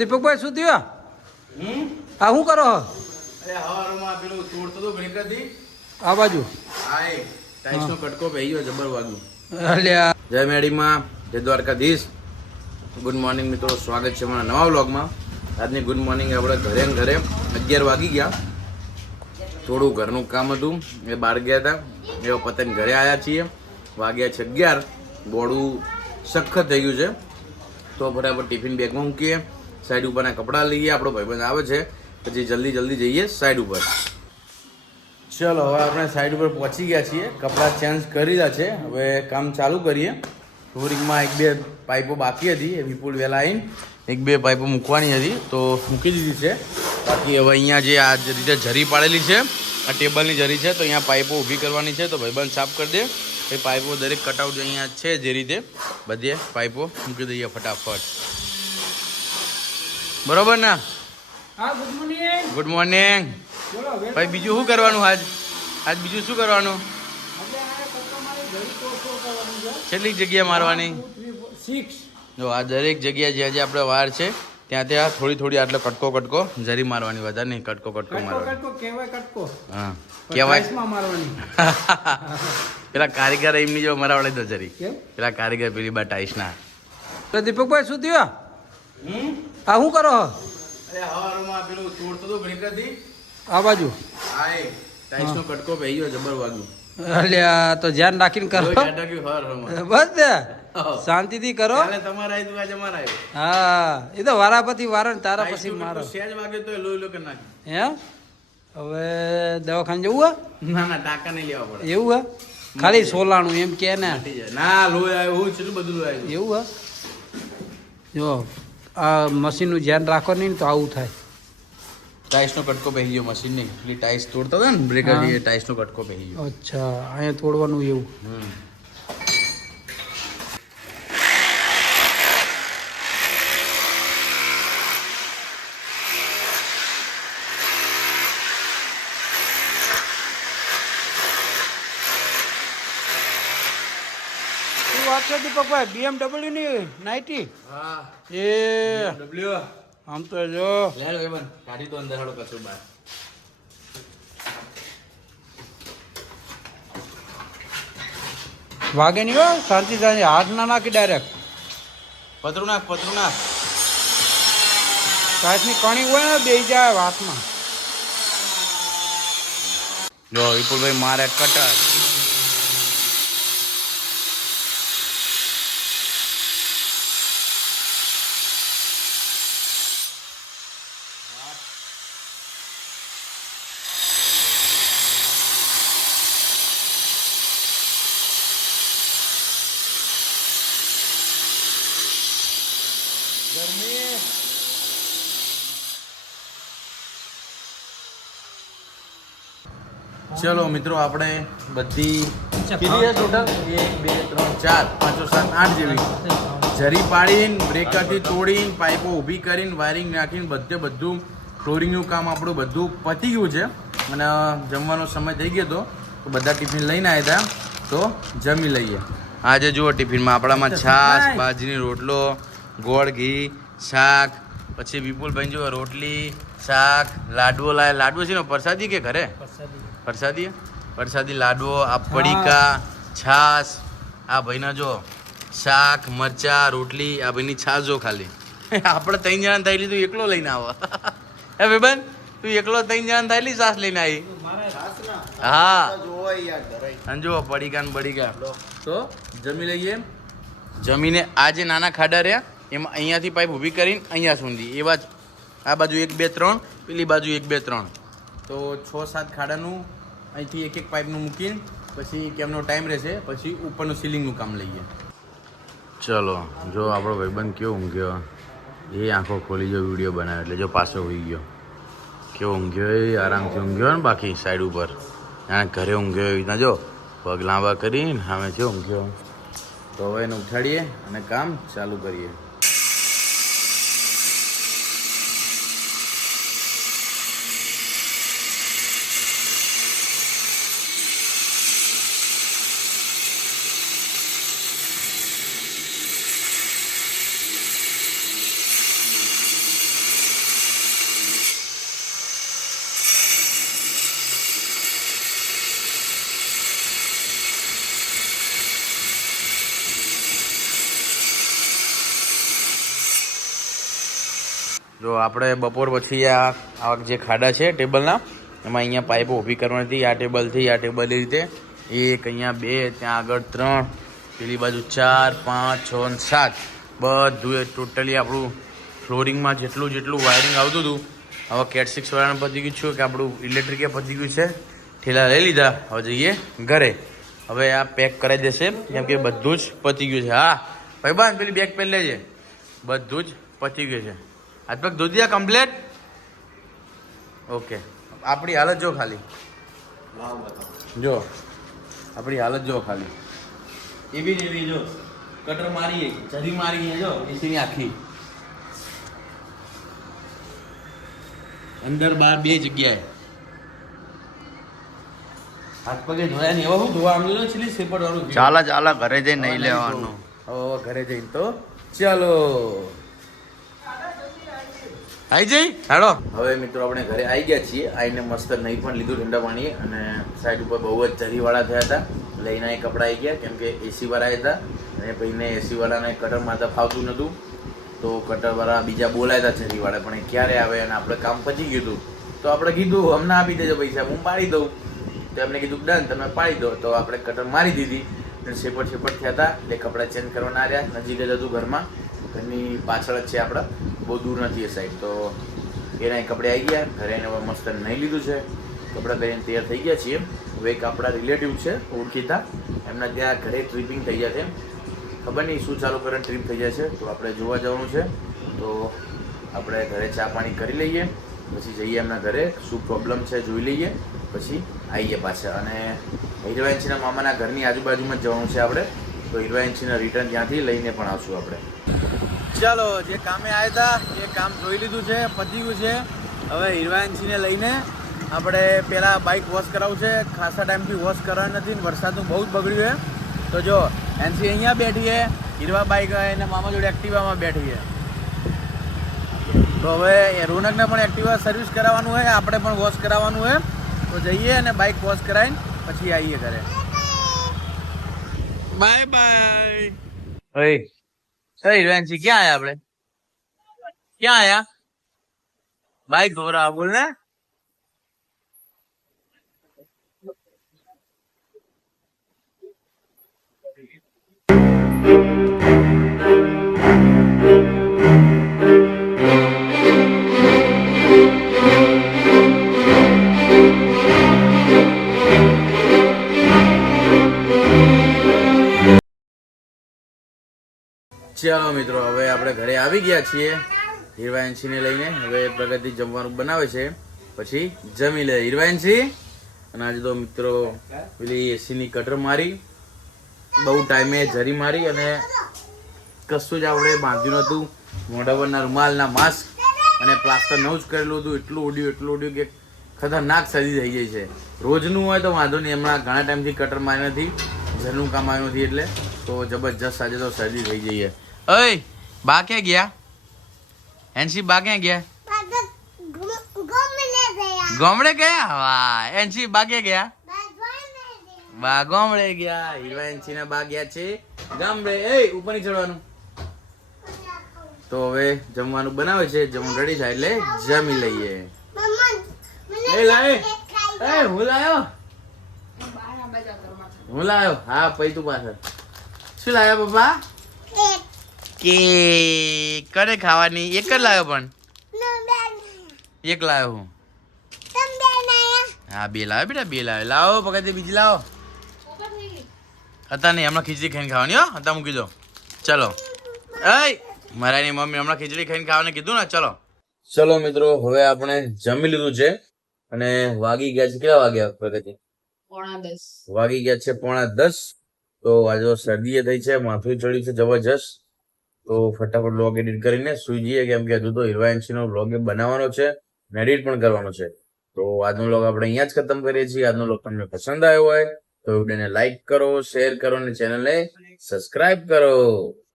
દીપકભાઈ શું થયું? આ શું કરો? અરે હવારમાં પેલું તોડતો તો બ્રેકરથી આ બાજુ આય ટાઈસનો કટકો પહી ગયો જબર વાગ્યું. અલ્યા જય મેડીમાં, જય દ્વારકાધીશ. ગુડ મોર્નિંગ મિત્રો, સ્વાગત છે અમારા નવા વ્લોગમાં. આજની ગુડ મોર્નિંગ આપણે ઘરે 11 વાગી ગયા. થોડું ઘરનું કામ હતું એ બહાર ગયા હતા, એવો પતંગ ઘરે આવ્યા છીએ. વાગ્યા છે 11. બોડું સખત થઈ ગયું છે તો ફટાફટ ટિફિન બેગમાં મૂકીએ, સાઈડ ઉપરના કપડાં લઈએ. આપણો ભાઈબંધ આવે છે પછી જલ્દી જઈએ સાઈડ ઉપર. ચલો હવે આપણે સાઈડ ઉપર પહોંચી ગયા છીએ, કપડાં ચેન્જ કરી દીધા છે, હવે કામ ચાલુ કરીએ. ફ્લોરિંગમાં 1-2 પાઇપો બાકી હતી, એ વિપુલ વહેલા આવીને 1-2 પાઇપો મૂકવાની હતી તો મૂકી દીધી છે. બાકી હવે અહીંયા જે આ રીતે જરી પાડેલી છે, આ ટેબલની જરી છે, તો અહીંયા પાઇપો ઊભી કરવાની છે. તો ભાઈબંધ સાફ કરી દે. એ પાઇપો દરેક કટઆઉટ અહીંયા છે જે રીતે બધે પાઇપો મૂકી દઈએ ફટાફટ. બરોબર ને? હા, ગુડ મોર્નિંગ. Good morning. બોલો ભાઈ બીજું શું કરવાનું આજ બીજું શું કરવાનું? કેટલી જગ્યા મારવાની? 6. જો આ દરેક જગ્યા જ્યાં જ્યાં આપણે વાર છે ત્યાં ત્યાં થોડી આટલો કટકો જરી મારવાની, વધારે નહીં. કટકો મારવાની. હા કહેવાય મારવાની. પેલા કારીગર એમની જો મરાવડે તો જરી. પેલા કારીગર પેલી બા ટાઈસના. દીપકભાઈ શું થયું? આ શું કરો? અરે હવારમાં પેલું તોડતો તો બ્રેકરથી આ બાજુ આય ટાઈસનો કટકો પહી ગયો જબર વાગ્યું. અલ્યા તો ધ્યાન રાખીને કરો. બસ ને શાંતિથી કરો. તમારા આવ્યું આજે મારા આવ્યું. હા એ તો વારાપતિ વારણ, તારા પછી મારો. સેજ વાગ્યો તો લોહી કરી નાખી. હે હવે દવાખાને જવું ના ટાંકા નહીં લેવા પડે. એવું હે? ખાલી સોલાણું એમ કે ને? ના લોહી આવ્યું, હું કેટલું બધું લોહી આવ્યું. એવું હે? જો આ મશીનનું ધ્યાન રાખો નહીં તો આવું થાય. ટાઈસનો કટકો પહેરી ગયો મશીન નહીં, પેલી ટાઈસ તોડતા હતા ને બ્રેકર, એ ટાઈસનો કટકો પહેરી ગયો. અચ્છા, અહીંયા તોડવાનું એવું. શું વાત છે દીપકભાઈ? BMW ની 90? હા એ ડબલ્યુ આમ તો જો લે ભાઈબંધ કાઢી તો અંદર હાડો કચરો બહાર. વાગે નહીં હો, શાંતિ શાંતિ. હાથ ના નાખી ડાયરેક્ટ. પતરું નાખ. કાચની કણી હોય ને બે જાય હાથમાં. જો વિપુલભાઈ મારે કટર. ચલો મિત્રો, આપણે બધી કેટલી ટોટલ 1 2 3 4 5 6 7 8 જેવી જરી પાડીને, બ્રેકરથી તોડીને, પાઇપો ઊભી કરીને, વાયરિંગ નાખીને બધું ફ્લોરિંગનું કામ આપણું બધું પતી ગયું છે. અને જમવાનો સમય થઈ ગયો હતો તો બધા ટિફિન લઈને આવ્યા હતા તો જમી લઈએ. આજે જુઓ ટિફિનમાં આપણામાં છાશ, બાજરીનો રોટલો, ગોળ ઘી, શાક, પછી વિપુલભાઈ જુઓ રોટલી, શાક, લાડવો લાવ્યા. લાડવો છે ને પ્રસાદી કે ઘરે? પ્રસાદી લાડવો, આ પડીકા, છાશ. આ ભાઈના જો શાક, મરચા, રોટલી. આ ભાઈની છાશ જો ખાલી. આપણે 3 જણા થઈ લીધું, એકલો લઈને આવો. હે ભાઈબંધ, તું એકલો 3 જણા થઈ લી છાશ લઈને આવી? હા અને જુઓ પડીકા ને બડીકા. તો જમી લઈએ. જમીને આ જે નાના ખાડા રહ્યા એમાં અહીંયાથી પાઇપ ઊભી કરીને અહીંયા સુધી, એવા જ આ બાજુ 1 2 3, પેલી બાજુ 1 2 3, તો 6-7 ખાડાનું અહીંથી એક પાઇપનું મૂકીને પછી કેમનો ટાઈમ રહેશે પછી ઉપરનું સીલિંગનું કામ લઈએ. ચલો જો આપણો ભાઈબંધ કેવો ઊંઘ્યો, એ આંખો ખોલી જો વિડીયો બનાવ્યો એટલે જો પાછો હોઈ ગયો. કેવો ઊંઘ્યો, એ આરામથી ઊંઘ્યો ને. બાકી સાઈડ ઉપર ઘરે ઊંઘ્યો એવી રીતના જો પગ લાંબા કરીને સામે છે ઊંઘ્યો. તો હવે એને ઉઠાડીએ અને કામ ચાલુ કરીએ. જો આપણે બપોર પછી આ જે ખાડા છે ટેબલના એમાં અહીંયા પાઇપો ઊભી કરવાની હતી. આ ટેબલથી આ ટેબલ એ રીતે 1 અહીંયા 2 ત્યાં આગળ 3 પેલી બાજુ 4 5 6 અને 7 બધું ટોટલી આપણું ફ્લોરિંગમાં જેટલું વાયરિંગ આવતું હતું હવે કેટ 6 વાળાને પતી ગયું છે કે આપણું ઇલેક્ટ્રિકે પતી ગયું છે. ઠેલા લઈ લીધા, હવે જઈએ ઘરે. હવે આ પેક કરાવી દેશે કેમ કે બધું જ પતી ગયું છે. હા ભાઈ બાન પેલી બેગ પહેરી લેજે, બધું જ પતી ગયું છે. હાથ પગ ધોઈ દીધા કમ્પ્લેટ. ઓકે, આપણી હાલત જો ખાલી, જો આપણી હાલત જો ખાલી એવી ને એવી. જો કટર મારીએ, જરી મારીએ, જો એસીની આખી અંદર બહાર બે જગ્યાએ હાથ પગે ધોયા નહીં. હવે હું ધોવા આમ છે સેપડ વાળું ચાલા ઘરે જઈને નહીં લેવાનું. હવે ઘરે જઈને તો ચાલો આઈ જઈ હેડો. હવે મિત્રો આપણે ઘરે આવી ગયા છીએ. આવીને મસ્ત નહીં પણ લીધું ઠંડા પાણી અને સાઈડ ઉપર બહુ જ જરીવાળા થયા હતા. લઈને એ કપડાં આવી ગયા કેમ કે એસી વાળા હતા અને ભાઈને એસી વાળાને કટર મારતા ફાવતું નહોતું. તો કટરવાળા બીજા બોલાયા હતા જરીવાળા, પણ એ ક્યારે આવે અને આપણે કામ પતી ગયું હતું તો આપણે કીધું અમને આપી દેજો પૈસા, હું પાડી દઉં. તો એમને કીધું ડન, તમે પાડી દો. તો આપણે કટર મારી દીધી અને શેપટ થયા હતા એટલે કપડાં ચેન્જ કરવાના આવ્યા. નજીક જ હતું ઘરમાં, ઘરની પાછળ જ છે આપણે, બહુ દૂર નથી એ સાઈડ. તો એના કપડે આવી ગયા ઘરે એને હવે મસ્ત નહીં લીધું છે, કપડાં પહેરીને તૈયાર થઈ ગયા છીએ. હવે એક આપણા રિલેટિવ છે ઓળખીતા, એમના ત્યાં ઘરે ટ્રીપિંગ થઈ ગયા છે. ખબર નહીં શું ચાલુ કરીને ટ્રીપ થઈ જાય છે, તો આપણે જોવા જવાનું છે. તો આપણે ઘરે ચા પાણી કરી લઈએ, પછી જઈએ એમના ઘરે, શું પ્રોબ્લેમ છે જોઈ લઈએ, પછી આવીએ પાછા. અને હીરવાઈન્સીના મામાના ઘરની આજુબાજુમાં જ જવાનું છે આપણે, તો હીરવાઈન્સીના રિટર્ન ત્યાંથી લઈને પણ આવશું આપણે. ચાલો, જે કામે આવ્યા હતા એ કામ જોઈ લીધું છે, પતી ગયું છે. હવે હીરવાઈન્સીને લઈને આપણે પહેલાં બાઇક વોશ કરાવવું છે. ખાસા ટાઈમથી વોશ કરવાનું નથી ને વરસાદનું બહુ જ બગડ્યું છે. તો જો એનસી અહીંયા બેઠી છે, હીરવા બાઇક એને મામા જોડે એક્ટિવામાં બેઠી છે. તો હવે રોનકને પણ એક્ટિવા સર્વિસ કરાવવાનું હોય, આપણે પણ વોશ કરાવવાનું હોય. તો જઈએ અને બાઇક વોશ કરાવીને પછી આવીએ ઘરે. Bye bye. હીરવાઈન્સી ક્યાં આયા આપણે? ક્યાં આયા? બાઇક ધોરા બોલ ને. ચાલો મિત્રો, હવે આપણે ઘરે આવી ગયા છીએ હીરવાઈન્સીને લઈને. હવે પ્રગતિ જમવાનું બનાવે છે, પછી જમી લે હીરવાઈન્સી. અને આજે તો મિત્રો પેલી એસીની કટર મારી, બહુ ટાઈમે જરી મારી અને કશું જ આપણે બાંધ્યું નહોતું. મોઢા પરના રૂમાલના માસ્ક અને પ્લાસ્ટર નવું જ કરેલું હતું. એટલું ઉડ્યું કે ખતરનાક શરદી થઈ જાય છે. રોજનું હોય તો વાંધો નહીં, હમણાં ઘણા ટાઈમથી કટર મારી નથી, ઘરનું કામ આવ્યું નથી એટલે તો જબરજસ્ત આજે તો શરદી થઈ જઈએ. ઓય બા ક્યાં ગયા? એનસી બા ક્યાં ગયા? ગામડે ગયા? વાહ, એનસી બા ક્યાં ગયા? બા ગામડે ગયા. હીરવાઈન્સી ના બા ગયા છે ગામડે. એ ઉપર નહીં ચડવાનું. તો હવે જમવાનું બનાવે છે, જમવાનું રેડી થાય એટલે જમી લઈએ. એ લાય, એ હું લાયો. હા પૈ તું પાછળ શું લાયો પપ્પા? કેક. કરે ખાવાની? એક જ લાવ્યો પણ એક લાવ્યો હું. હા બે લાવ્યો બેટા, બે લાવ્યો. લાવો પકડતી બીજી લાવો. હતા નહીં, હમણાં ખીચડી ખાઈને ખાવાની હો. હતા મૂકી દો. ચલો મારા ની મમ્મી હમણાં ખીચડી ખાઈને ખાવાનું કીધું ને. ચલો મિત્રો, હવે આપણે જમી લીધું છે અને વાગી ગયા છે, કેટલા વાગ્યા પ્રગતિ? 9:30 વાગી ગયા છે, 9:30. તો આજે શરદી થઈ છે, માથું ચડ્યું છે જબરજસ્ત. તો ફટાફટ વ્લોગ એડિટ કરીને સુઈ જઈએ, કેમ કે હજુ તો હીરવાઈન્સી નો વ્લોગ બનાવવાનો છે, એડિટ પણ કરવાનો છે. તો આજનો વ્લોગ આપણે અહીંયા જ ખતમ કરીએ છીએ. આજનો વ્લોગ તમને પસંદ આવ્યો હોય તો વિડીયોને લાઈક કરો, શેર કરો અને ચેનલને સબસ્ક્રાઇબ કરો.